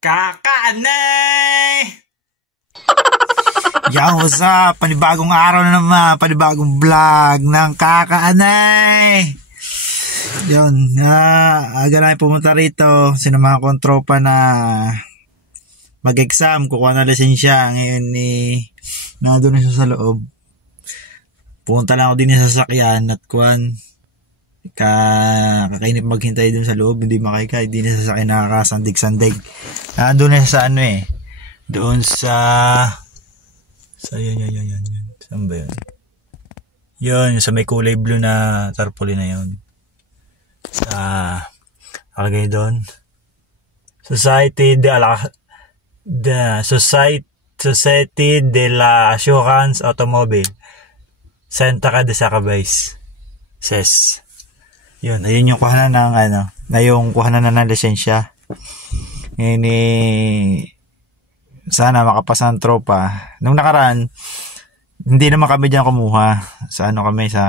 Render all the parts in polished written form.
Kakaanay! Yo, what's up? Panibagong araw na naman, panibagong vlog ng Kakaanay. Yun, aga na pumunta rito. Sinamahan ko ang tropa na mag-exam, kukuha na lisensya. Ngayon nandun na siya sa loob. Pumunta lang ako din sa sasakyan at kuhan. Kakainip maghintay dun sa loob, hindi makikay, hindi na sasakyan, nakakasandig-sandig. Nandun na sa doon sa yan. Saan ba yun? Yun, sa may kulay blue na tarpaulin na yun. Alagay doon. Society de la Assurance Automobile. Santa de Sacabais. Ses. Yun, ayun yung kuhanan ng yung kuhanan na ng lisensya. Ngayon sana makapasa ang tropa. Nung nakaraan, hindi naman kami diyan kumuha. Sa kami sa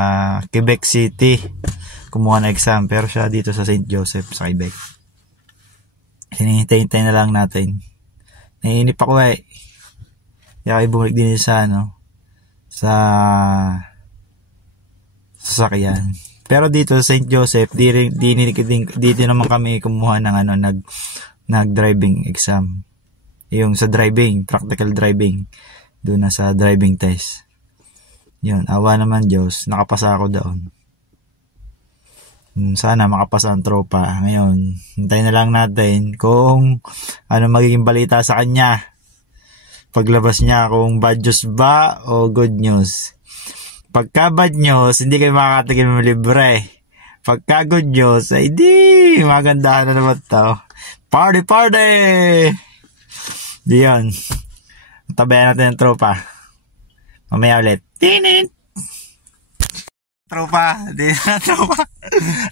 Quebec City. Kumuha na exam, pero siya dito sa St. Joseph sa Quebec. Hinihintay na lang natin. Naiinip ako Kaya kayo bumalik din sa sa sasakyan. Pero dito sa St. Joseph, dito naman kami kumuha ng nag-driving exam. Yung sa driving, practical driving. Doon na sa driving test. Yun, awa naman Diyos, nakapasa ako doon. Sana makapasa ang tropa. Ngayon, hintayin na lang natin kung magiging balita sa kanya. Paglabas niya kung bad news ba o good news. Pagka bad news, hindi kayo makakatikim ng libre. Pagka good news, ay di, magandahan na naman to. Party! Diyan. Tabayan natin ang tropa. Mamaya ulit. Tinit! Tropa.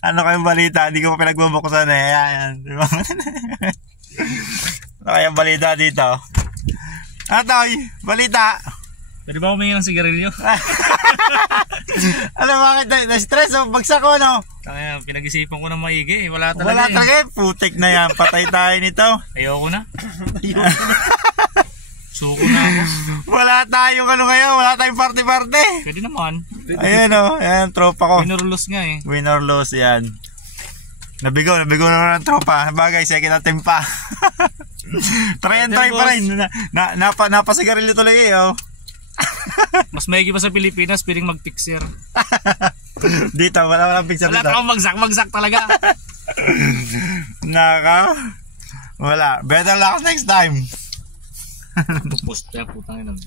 Ano kayong balita? Hindi ko pa pinagbubuksan Ayan. Diba? Ano kayong balita dito? Atoy, balita. Pwede ba humingi ng sigarilyo? Bakit na-stress o bagsak ko Kaya pinag-isipan ko na maigi Wala talaga. Wala talaga putik na yan. Patay tayo nito. Ayoko na. Suko na ako. Wala tayong ngayon. Wala tayong party-party. Pwede naman. Ayan ayan tropa ko. Win or lose nga Win or lose yan. Nabigo na ng tropa. Bagay, second attempt pa. Try pa rin. Napasigarilyo tuloy Mas maigi pa sa Pilipinas, piling mag-fixer. Dito, wala picture dito. Wala kang magsak talaga. Wala. Better luck next time. Post putangin na.